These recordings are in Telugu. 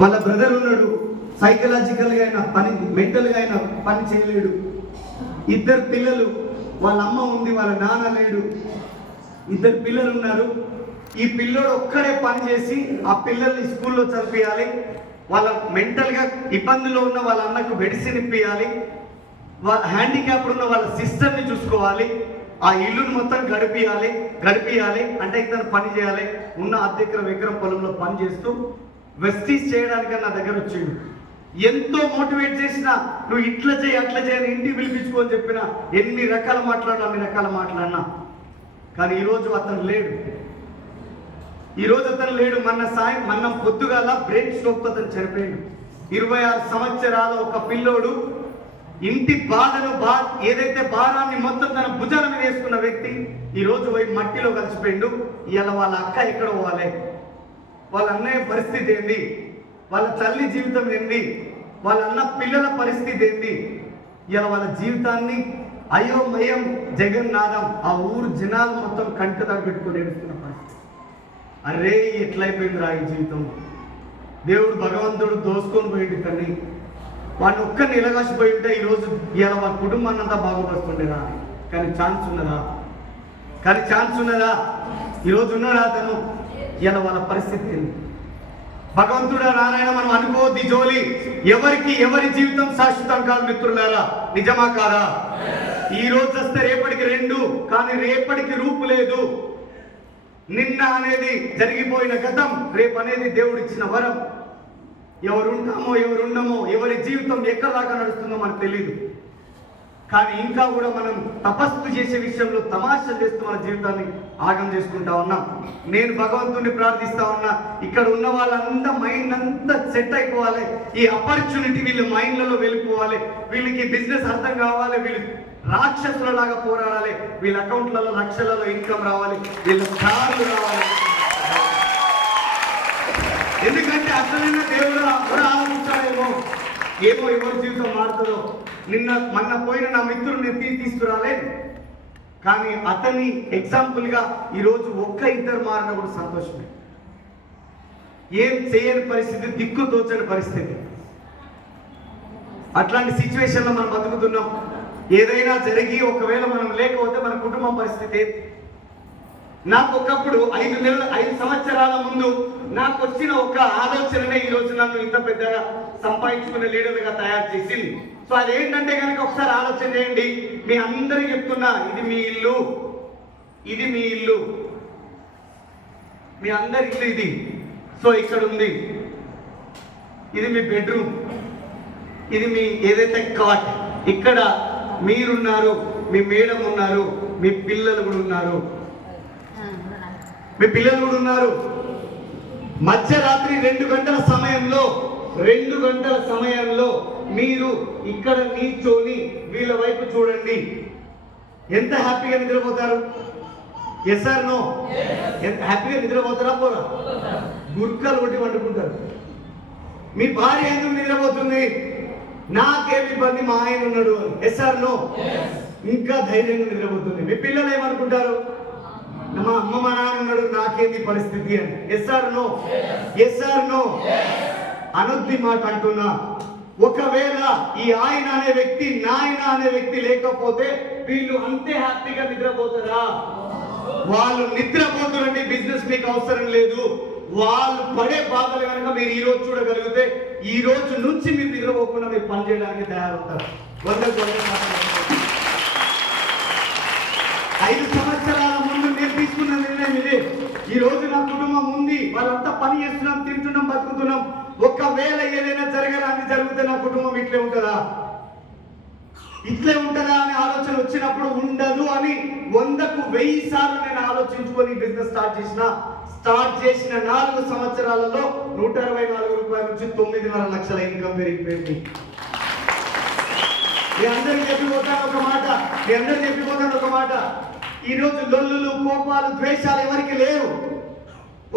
వాళ్ళ బ్రదర్ ఉన్నాడు, సైకలాజికల్గా అయినా పని, మెంటల్గా అయినా పని చేయలేడు. ఇద్దరు పిల్లలు, వాళ్ళ అమ్మ ఉంది, వాళ్ళ నాన్న లేడు. ఇద్దరు పిల్లలు ఉన్నారు. ఈ పిల్లోడు ఒక్కడే పని చేసి ఆ పిల్లల్ని స్కూల్లో చదివించాలి, వాళ్ళ మెంటల్గా ఇబ్బందుల్లో ఉన్న వాళ్ళ అన్నకు మెడిసిన్ ఇప్పియాలి, వాళ్ళ హ్యాండిక్యాప్డ్ ఉన్న వాళ్ళ సిస్టర్ని చూసుకోవాలి, ఆ ఇల్లును మొత్తం గడిపియాలి అంటే ఇతను పని చేయాలి. ఉన్న ఎకరం పొలంలో పని చేస్తూ వెస్టీస్ చేయడానికి నా దగ్గర వచ్చాడు. ఎంతో మోటివేట్ చేసినా, నువ్వు ఇట్లా చేయి అట్లా చేయని ఇంటికి పిలిపించుకోని చెప్పినా, ఎన్ని రకాల మాట్లాడినా, కానీ ఈరోజు అతను లేడు. మొన్న పొద్దుగాల బ్రెయిన్ స్ట్రోక్ అతను చనిపోయాడు. 26 సంవత్సరాల ఒక పిల్లోడు ఇంటి ఏదైతే భారాన్ని మొత్తం తన భుజాల మీద వేసుకున్న వ్యక్తి ఈరోజు పోయి మట్టిలో కలిసిపోయిండు. ఇలా వాళ్ళ అక్క ఎక్కడ పోవాలి, వాళ్ళ అన్నయ్య పరిస్థితి ఏంది, వాళ్ళ తల్లి జీవితం ఏంది, వాళ్ళ అన్న పిల్లల పరిస్థితి ఏంది, ఇలా వాళ్ళ జీవితాన్ని అయోమయం జగన్నాథం ఆ ఊరు జనాలు మొత్తం కంటదా పెట్టుకుని ఏడుస్తున్న పరిస్థితి. అరే ఎట్లయిపోయిందిరా ఈ జీవితం, దేవుడు భగవంతుడు దోసుకొని పోయింది తల్లి, వాడిని ఒక్కరిని ఎలగాసిపోయి ఉంటే ఈరోజు ఇలా వాళ్ళ కుటుంబాన్ని అంతా బాగుపడుతుండేనా. కానీ ఛాన్స్ ఉన్నదా ఈరోజు ఉన్నాడా అతను? ఇలా వాళ్ళ పరిస్థితి ఏంది? భగవంతుడా నారాయణ, మనం అనుకోవద్ది జోలి. ఎవరి జీవితం శాశ్వతం కాదు మిత్రులారా, నిజమా కాదా? ఈ రోజు వస్తే రేపటికి 2, కానీ రేపటికి రూపు లేదు. నిన్న అనేది జరిగిపోయిన గతం, రేపు అనేది దేవుడిచ్చిన వరం. ఎవరుంటామో ఎవరుండమో, ఎవరి జీవితం ఎక్కడ దాకా నడుస్తుందో మనకు తెలియదు. కానీ ఇంకా కూడా మనం తపస్సు చేసే విషయంలో తమాషా చేస్తూ మన జీవితాన్ని ఆగం చేసుకుంటా ఉన్నాం. నేను భగవంతుడిని ప్రార్థిస్తా ఉన్నా, ఇక్కడ ఉన్న వాళ్ళంతా మైండ్ అంతా సెట్ అయిపోవాలి. ఈ ఆపర్చునిటీ వీళ్ళ మైండ్లలో వెళ్ళిపోవాలి. వీళ్ళకి బిజినెస్ అర్థం కావాలి, వీళ్ళు రాక్షసులలాగా పోరాడాలి, వీళ్ళ అకౌంట్లలో లక్షలలో ఇన్కమ్ రావాలి, వీళ్ళ స్టార్లు రావాలి. ఎందుకంటే అసలైన దేవుడు కూడా ఆలోచించాడేమో, ఎవరి జీవితం మారుతుందో. మొన్న పోయిన నా మిత్రుడిని తీసుకురాలేదు, కానీ అతన్ని ఎగ్జాంపుల్గా ఈరోజు ఇద్దరు మారిన కూడా సంతోషమే. ఏం చేయని పరిస్థితి, దిక్కు తోచని పరిస్థితి. అట్లాంటి సిచ్యువేషన్లో మనం బతుకుతున్నాం. ఏదైనా జరిగి ఒకవేళ మనం లేకపోతే మన కుటుంబం పరిస్థితి. నాకు ఒకప్పుడు 5 సంవత్సరాల ముందు నాకు వచ్చిన ఒక ఆలోచననే ఈరోజు నన్ను ఇంత పెద్దగా సంపాదించుకునే లీడర్గా తయారు చేసింది. సో అదేంటంటే కనుక ఒకసారి ఆలోచన చేయండి. మీ అందరికీ చెప్తున్నా, ఇది మీ ఇల్లు, మీ అందరి ఇల్లు ఇది. సో ఇక్కడ ఉంది, ఇది మీ బెడ్రూమ్, ఇది మీ ఏదైతే కాట్. ఇక్కడ మీరున్నారు, మీ మేడం ఉన్నారు, మీ పిల్లలు కూడా ఉన్నారు. మధ్యరాత్రి 2 గంటల సమయంలో మీరు ఇక్కడ నిల్చొని వీళ్ళ వైపు చూడండి. ఎంత హ్యాపీగా నిద్రపోతారు? Yes or no? ఎంత హ్యాపీగా నిద్రపోతారా? పోరా? గుర్కాలు కొట్టి వండుకుంటారు. మీ భార్య ఎందుకు నిద్రపోతుంది? నాకేమి ఇబ్బంది, మా ఆయన ఉన్నాడు అని. Yes or no? ఇంకా ధైర్యంగా నిద్రపోతుంది. మీ పిల్లలు ఏమనుకుంటారు? మా అమ్మ మా నాన్న ఉన్నాడు, నాకేంది పరిస్థితి అని. Yes or no? అనొద్ది మాట అంటున్నా. ఒకవేళ ఈ ఆయన అనే వ్యక్తి, నాయన అనే వ్యక్తి లేకపోతే వీళ్ళు అంతే హ్యాపీగా నిద్రపోతారా? వాళ్ళు నిద్రపోతారండి. బిజినెస్ మీకు అవసరం లేదు. వాళ్ళు పడే బాధలు కనుక మీరు ఈ రోజు చూడగలిగితే, ఈ రోజు నుంచి మీరు నిద్రపోకుండా మీరు పని చేయడానికి తయారవుతారు. 5 సంవత్సరాల ముందు నేను తీసుకున్న నిర్ణయం ఇది. ఈ రోజు నా కుటుంబం ఉంది, వాళ్ళంతా పని చేస్తున్నాం, తింటున్నాం, బతుకుతున్నాం. ఒకవేళ ఏదైనా జరిగితే నా కుటుంబం ఇట్లే ఉంటుందా అనే ఆలోచన వచ్చినప్పుడు ఉండదు అని 100కు 1000 సార్లు నేను ఆలోచించుకొని బిజినెస్ స్టార్ట్ చేసిన 4 సంవత్సరాలలో 124 రూపాయల నుంచి 9.5 లక్షల ఇన్కమ్ పెరిగిపోయింది. మీ అందరికీ చెప్పిపోతాను ఒక మాట. ఈరోజు లొల్లులు, కోపాలు, ద్వేషాలు ఎవరికి లేవు.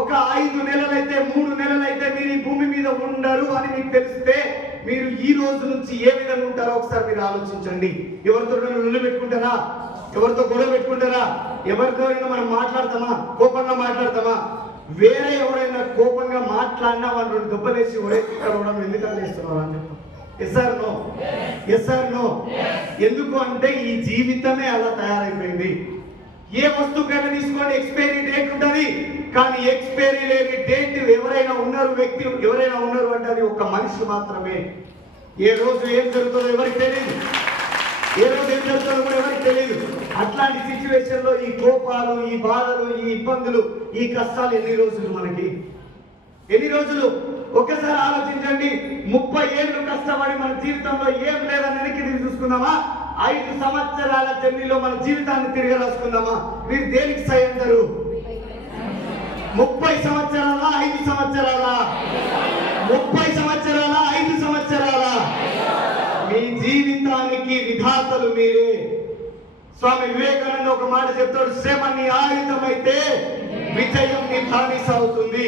ఒక 5 నెలలైతే 3 నెలలైతే మీరు ఈ భూమి మీద ఉండరు అని మీకు తెలిస్తే మీరు ఈ రోజు నుంచి ఏ విధంగా ఉంటారో ఒకసారి మీరు ఆలోచించండి. ఎవరితో లొల్లు పెట్టుకుంటారా? ఎవరితో గొడవ పెట్టుకుంటారా? ఎవరితో మనం మాట్లాడతామా? కోపంగా మాట్లాడతామా? వేరే ఎవరైనా కోపంగా మాట్లాడినా వాళ్ళు 2 దెబ్బలేసి ఒరే తిట్టడం ఎందుకని చేస్తున్నారు అని చెప్తాం. Yes or no? ఎందుకు అంటే ఈ జీవితమే అలా తయారైపోయింది. ఏ వస్తువుకైనా తీసుకోండి, ఎక్స్పైరీ డేట్ ఉంటుంది. కానీ ఎక్స్పైరీ లేని డేట్ ఎవరైనా ఉన్నారు, వ్యక్తి ఎవరైనా ఉన్నారు అంటే అది ఒక మనిషి మాత్రమే. ఏ రోజు ఏం జరుగుతుందో ఎవరికి తెలియదు, ఏ రోజు ఏం జరుగుతుందో కూడా ఎవరికి తెలియదు. అట్లాంటి సిచ్యువేషన్ లో ఈ కోపాలు, ఈ బాధలు, ఈ ఇబ్బందులు, ఈ కష్టాలు ఎన్ని రోజులు మనకి? ఎన్ని రోజులు? ఒక్కసారి ఆలోచించండి. 30 ఏళ్ళు కష్టపడి మన జీవితంలో ఏం లేదని వెనక్కి తిరిగి చూసుకుందామా? 5 సంవత్సరాల జర్నీలో మన జీవితాన్ని తిరిగి రాసుకుందామా? మీరు దేనికి సై అంటారు? 30 సంవత్సరాల 5 సంవత్సరాల? 30 సంవత్సరాల 5 సంవత్సరాల? మీ జీవితానికి విధాతలు మీరే. స్వామి వివేకానంద ఒక మాట చెప్తాడు, శ్రమ నీ ఆయుధమైతే విజయం నీ బానిస అవుతుంది.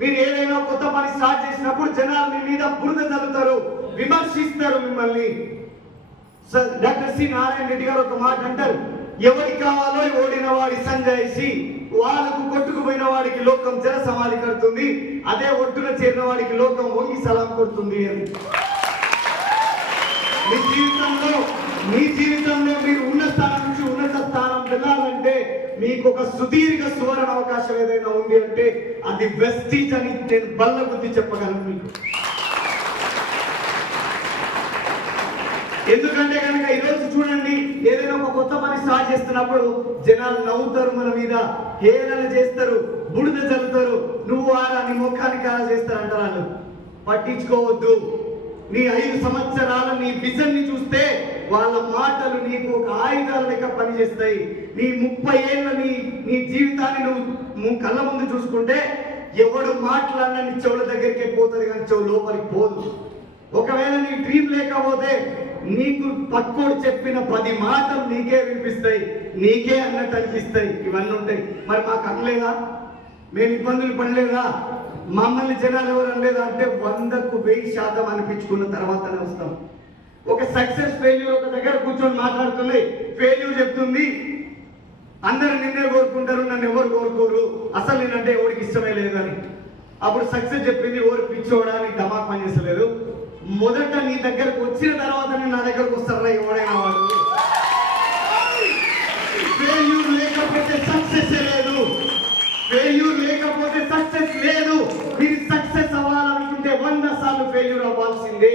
మీరు ఏదైనా కొత్త పని స్టార్ట్ చేసినప్పుడు జనాలు మీ మీద బురద చల్లుతారు, విమర్శిస్తారు మిమ్మల్ని. డాక్టర్ సి నారాయణ రెడ్డి గారు ఒక మాట అంటారు, ఎవరికి కావాలో ఓడిన వాడి సంజాయిసి, వాళ్ళకు కొట్టుకుపోయిన వాడికి లోకం జన సమాధి కడుతుంది, అదే ఒడ్డున చేరిన వాడికి లోకం వంగి సలాం కొడుతుంది అని. మీ జీవితంలో మీరు ఉన్న స్థానం నుంచి ఉన్నత స్థానం వెళ్ళాలంటే మీకు ఒక సుదీర్ఘ సువర్ణ అవకాశం ఏదైనా ఉంది అంటే అది వెస్టీజ్ అని నేను బల్ల బుద్ధి చెప్పగలను మీకు. ఎందుకంటే కనుక ఈరోజు చూడండి, ఏదైనా ఒక కొత్త పని స్టార్ట్ చేస్తున్నప్పుడు జనాలు నవ్వుతారు, మన మీద హేళన చేస్తారు, బుడిద చల్లుతారు, నువ్వు ఆరా నీ ముఖానికి ఆరా చేస్తారు అంటారు. వాళ్ళు పట్టించుకోవద్దు. నీ 5 సంవత్సరాల నీ విజన్ ని చూస్తే వాళ్ళ మాటలు నీకు ఒక ఆయుధాల లెక్క పనిచేస్తాయి. నీ 30 ఏళ్ళ నీ జీవితాన్ని నువ్వు కళ్ళ ముందు చూసుకుంటే ఎవడు మాట్లాడినా నీ చెవుల దగ్గరికే పోతుంది కానీ చెవు లోపలికి పోదు. ఒకవేళ నీ డ్రీమ్ లేకపోతే నీకు పక్కోడు చెప్పిన 10 మాటలు నీకే వినిపిస్తాయి, నీకే అన్నట్టు అనిపిస్తాయి. ఇవన్నీ ఉంటాయి. మరి మాకు అనలేదా? మేము ఇబ్బందులు పడలేదా? మమ్మల్ని జనాలు ఎవరు అనలేదా అంటే 100కు 1000% అనిపించుకున్న తర్వాతనే వస్తాం. ఒక సక్సెస్ ఫెయిల్యూర్ ఒక దగ్గర కూర్చొని మాట్లాడుతుంది, ఫెయిల్యూర్ చెప్తుంది, అందరు నిన్నే కోరుకుంటారు, నన్ను ఎవరు కోరుకోరు, అసలు నేనంటే ఎవరికి ఇష్టమే లేదని. అప్పుడు సక్సెస్ చెప్పింది, ఎవరు పిచ్చోడానికి దమాక్ పని చేసలేదు. మొదట నీ దగ్గరకు వచ్చిన తర్వాతనే నా దగ్గరకు వస్తారా ఎవడైనా వాడు. ఫెయిల్యూర్ లేకపోతే సక్సెస్ లేదు, ఫెయిల్యూర్ లేకపోతే సక్సెస్ లేదు. మీరు సక్సెస్ అవ్వాలనుకుంటే 100 సార్లు ఫెయిల్యూర్ అవ్వాల్సిందే.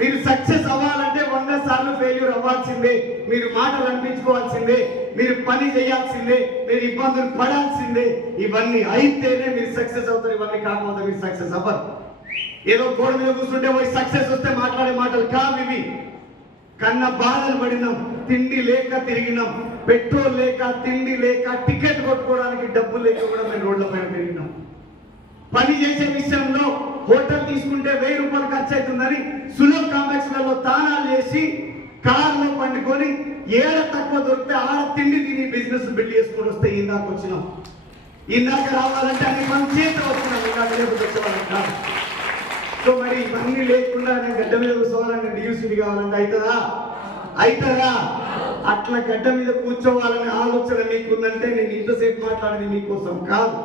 మీరు సక్సెస్ అవ్వాలంటే 100 సార్లు ఫెయిల్యూర్ అవ్వాల్సిందే. మీరు మాటలు అనిపించుకోవాల్సిందే, మీరు పని చేయాల్సిందే, మీరు ఇబ్బందులు పడాల్సిందే. ఇవన్నీ అయితేనే మీరు సక్సెస్ అవుతారు. ఇవన్నీ కాకపోతే మీరు సక్సెస్ అవ్వరు. ఏదో గోడ మీద కూర్చుంటే పోయి సక్సెస్ వస్తే మాట్లాడే మాటలు కావు ఇవి. కన్న బాధలు పడినాం, తిండి లేక తిరిగినాం, పెట్రోల్ లేక, తిండి లేక, టికెట్ కొట్టుకోవడానికి డబ్బులు లేక కూడా మేము రోడ్ల పైన తిరిగినాం. పని చేసే విషయంలో హోటల్ తీసుకుంటే 1000 రూపాయలు ఖర్చు అవుతుందని సులభ్ కాంప్లెక్స్లలో తానాలు చేసి కార్లో పండుకొని ఏడ తక్కువ దొరికితే ఆడ తిండి తిని బిజినెస్ బిల్డ్ చేసుకొని వస్తే ఇందాక వచ్చినాం. ఇందాక రావాలంటే అన్ని మన చేత వచ్చినాం, ఇందాక లేకపోతే వచ్చేవాళ్ళం కాదు. సో మరి ఇవన్నీ లేకుండా నేను గడ్డ మీద కూర్చోవాలని డియూసీని కావాలంటే అవుతుందా? అట్లా గడ్డ మీద కూర్చోవాలనే ఆలోచన మీకుందంటే నేను ఇంతసేపు మాట్లాడేది మీకోసం కాదు,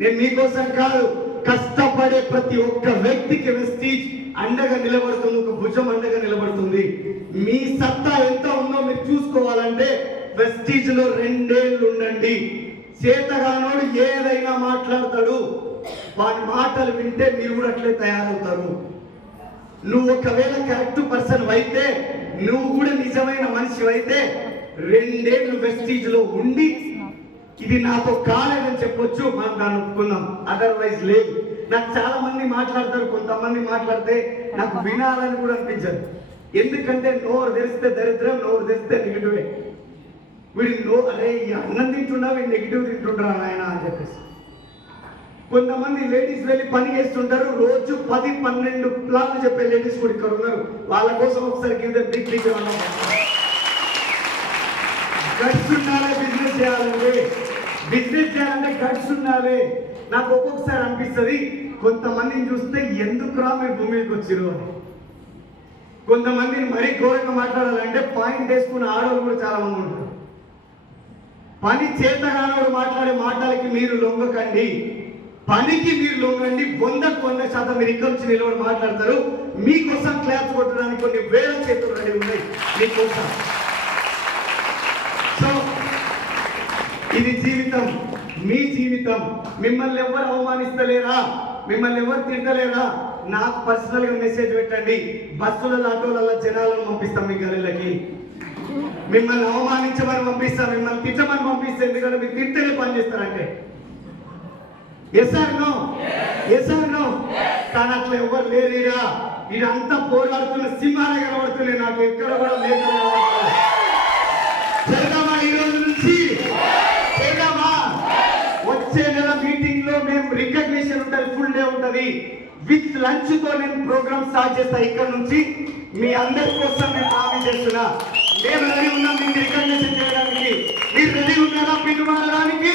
నేను మీకోసం కాదు. కష్టపడే ప్రతి ఒక్క వ్యక్తికి వెస్టీజ్ అండగా నిలబడుతుంది, ఒక భుజం అండగా నిలబడుతుంది. మీ సత్తా ఎంత ఉందో మీరు చూసుకోవాలంటే వెస్టీజ్ లో 2 ఏళ్ళు ఉండండి. చేతగానోడు ఏదైనా మాట్లాడతాడు, వాడి మాటలు వింటే మీరు కూడా అట్లే తయారవుతారు. నువ్వు ఒకవేళ కరెక్ట్ పర్సన్ అయితే, నువ్వు కూడా నిజమైన మనిషి అయితే 2 ఏళ్ళు వెస్టీజ్ లో ఉండి ఇది నాతో కాలేదని చెప్పొచ్చు, మనం దాన్ని ఒప్పుకుందాం. అదర్వైజ్ లేదు. నాకు చాలా మంది మాట్లాడతారు, కొంతమంది మాట్లాడితే నాకు వినాలని కూడా అనిపించదు. ఎందుకంటే నోరు తెరిస్తే దరిద్రం, నోరు తెరిస్తే నెగిటివే. వీడి అరే ఈ అన్నం తింటున్నా వీడు నెగిటివ్ తింటుంటారా నాయన అని చెప్పేసి. కొంతమంది లేడీస్ వెళ్ళి పని చేస్తుంటారు, రోజు 10-12 ప్లాన్లు చెప్పే లేడీస్ కూడా ఇక్కడ ఉన్నారు. వాళ్ళ కోసం ఒకసారి బిగ్ గట్స్ ఉండాలి. బిజినెస్ చేయాలంటే గట్స్ ఉండాలి. నాకు ఒక్కొక్కసారి అనిపిస్తుంది, కొంతమందిని చూస్తే ఎందుకురా మీరు భూమికి వచ్చిరు అని. కొంతమందిని మరీ ఘోరంగా మాట్లాడాలంటే పాయింట్ వేసుకున్న ఆడవాళ్ళు కూడా చాలా మంది ఉంటారు. పని చేతగానోడు మాట్లాడే మాటలకి మీరు లొంగకండి, పనికి మీరు లొంగండి. 100% మీరు ఇక్కడ నుంచి నిలబడి మాట్లాడతారు. మీకోసం క్లాస్ కొట్టడానికి కొన్ని వేల చేతులు రెడీ ఉన్నాయి మీకోసం. సో ఇది జీవితం, మీ జీవితం. మిమ్మల్ని ఎవరు అవమానిస్తలేరా, మిమ్మల్ని ఎవరు తింటలేరా, నాకు పర్సనల్ గా మెసేజ్ పెట్టండి. బస్సులలో ఆటోలలో జనాలను పంపిస్తాం మీ గల్లెలకి. మిమ్మల్ని అవమానించమని పంపిస్తాం, మిమ్మల్ని తిట్టమని పంపిస్తాం. ఎందుకంటే మీరు తింటేనే పని చేస్తారంటే. Yes or no? Yes or no? కానీ అట్లా ఎవరు లేరురా. ఇదంతా పోరాడుతున్న సింహాలు కనబడుతున్నాయి నాకు, ఎక్కడ కూడా లేక. చేద్దామా ఈ రోజు నుంచి? చేద్దామా? వచ్చే నెల మీటింగ్ లో మేము రికగ్నిషన్ ఉంటుంది, ఫుల్ డే ఉంటుంది. విత్ లంచ్ తో నేను ప్రోగ్రామ్ స్టార్ట్ చేస్తా. ఇక్కడ నుంచి మీ అందరి కోసం నేను ప్రామిస్ చేస్తున్నా. మేము రెడీ ఉన్నాం మీకు రికగ్నిషన్ చేయడానికి. మీరు రెడీ ఉన్నారా పిలువడానికి?